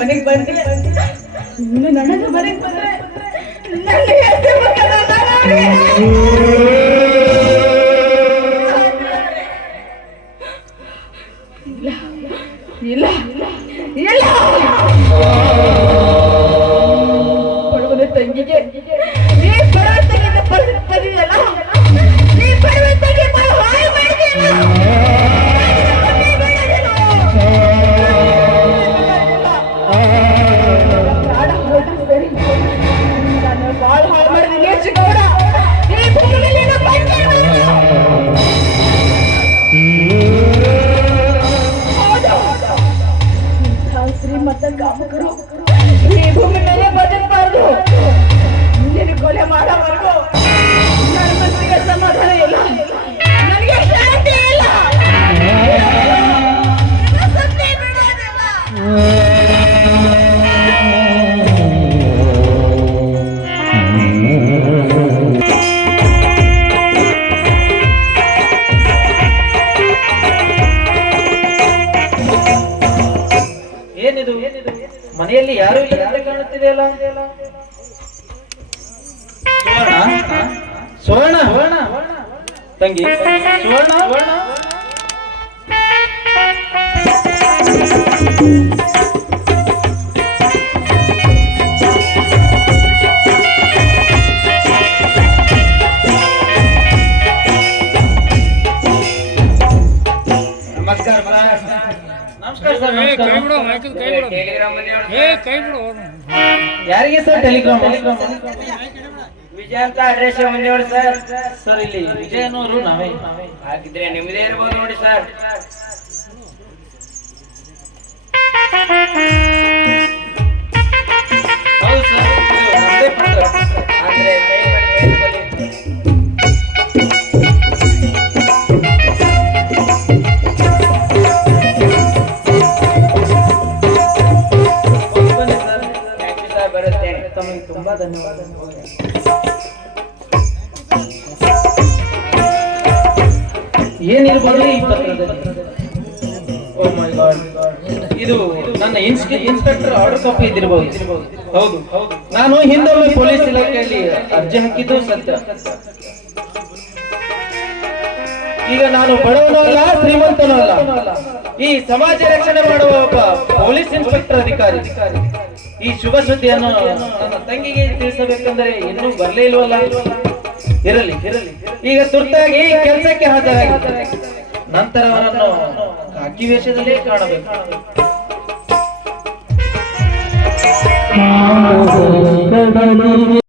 ಮನೆಗೆ ಬಂದ್ರೆ ನನ್ನ ಮನೆಗೆ ಬಂದ್ರೆ ಇಲ್ಲ ಇಲ್ಲ ಬಡವನ ತಂಗಿಗೆ ನೀ ಬಡವ ತಂಗಿಗೆ ಪರಿಯಲ್ಲ ನೀ ಬಡವ ತಂಗಿ ಹಾಳು ಮಾಡಿದೆಯಲ್ಲ ಬಾಳ ಹಾಳು ಮಾಡಿದೀನಿ ಹೆಚ್ಚುಗೌಡ ಈ ಭೂಮಿಯಲ್ಲಿ ಶ್ರೀಮಂತ ಕಾಮಕರು ಈ ಭೂಮಿ ಮೇಲೆ ಬದುಕಬಾರದು. ನಿನ್ನ ಕೊಲೆ ಮಾಡೋವರೆಗೂ ನನ್ನ ಮನಸ್ಸಿಗೆ ಸಮಾಧಾನ ಇಲ್ಲ, ನನಗೆ ಶಾಂತಿ ಇಲ್ಲ. ಏನಿದು ಮನೆಯಲ್ಲಿ ಯಾರು ಇಲ್ಲದಂತೆ ಕಾಣುತ್ತಿದೆಯಲ್ಲ? ಸುವರ್ಣ ಸುವರ್ಣ ತಂಗಿ ಸುವರ್ಣ ಯಾರಿಗೆ ಸರ್ ಟೆಲಿಗ್ರಾಮ್? ವಿಜಯ ಅಂತ ಅಡ್ರೆಸ್ ಮುಂದೆ ಸರ್. ಸರ್ ಇಲ್ಲಿ ವಿಜಯನವರು ನಾವೇ. ಹಾಗಿದ್ರೆ ನಿಮ್ಮದೇ ಇರಬಹುದು ನೋಡಿ ಸರ್. ಹೌದು ಸರ್, ನಮ್ಮದೇ ಪತ್ರ. ಅಂದ್ರೆ ತಮಗೆ ತುಂಬಾ ಧನ್ಯವಾದ. ಏನಿರಬಹುದು ಈ ಪತ್ರದಲ್ಲಿ? ಓ ಮೈ ಗಾಡ್, ಇದು ನನ್ನ ಇನ್ಸ್ಪೆಕ್ಟರ್ ಆರ್ಡರ್ ಕಾಪಿ ಇದ್ದಿರಬಹುದು. ಹೌದು, ನಾನು ಹಿಂದೊಮ್ಮೆ ಪೊಲೀಸ್ ಇಲಾಖೆಯಲ್ಲಿ ಅರ್ಜಿ ಹಾಕಿದ್ದು ಸತ್ಯ. ಈಗ ನಾನು ಬಡವನೂ ಅಲ್ಲ, ಶ್ರೀಮಂತನೂ ಅಲ್ಲ, ಈ ಸಮಾಜ ರಕ್ಷಣೆ ಮಾಡುವ ಒಬ್ಬ ಪೊಲೀಸ್ ಇನ್ಸ್ಪೆಕ್ಟರ್ ಅಧಿಕಾರಿ. ಈ ಶುಭ ಸುದ್ದಿಯನ್ನು ನನ್ನ ತಂಗಿಗೆ ತಿಳಿಸಬೇಕಂದ್ರೆ ಇನ್ನೂ ಬರ್ಲೇ ಇಲ್ವಲ್ಲ. ಇರಲಿ ಈಗ ತುರ್ತಾಗಿ ಕೆಲಸಕ್ಕೆ ಹಾಜರಾಗಿ ನಂತರ ಅವರನ್ನು ಕಾಕಿ ವೇಷದಲ್ಲೇ ಕಾಣಬೇಕು.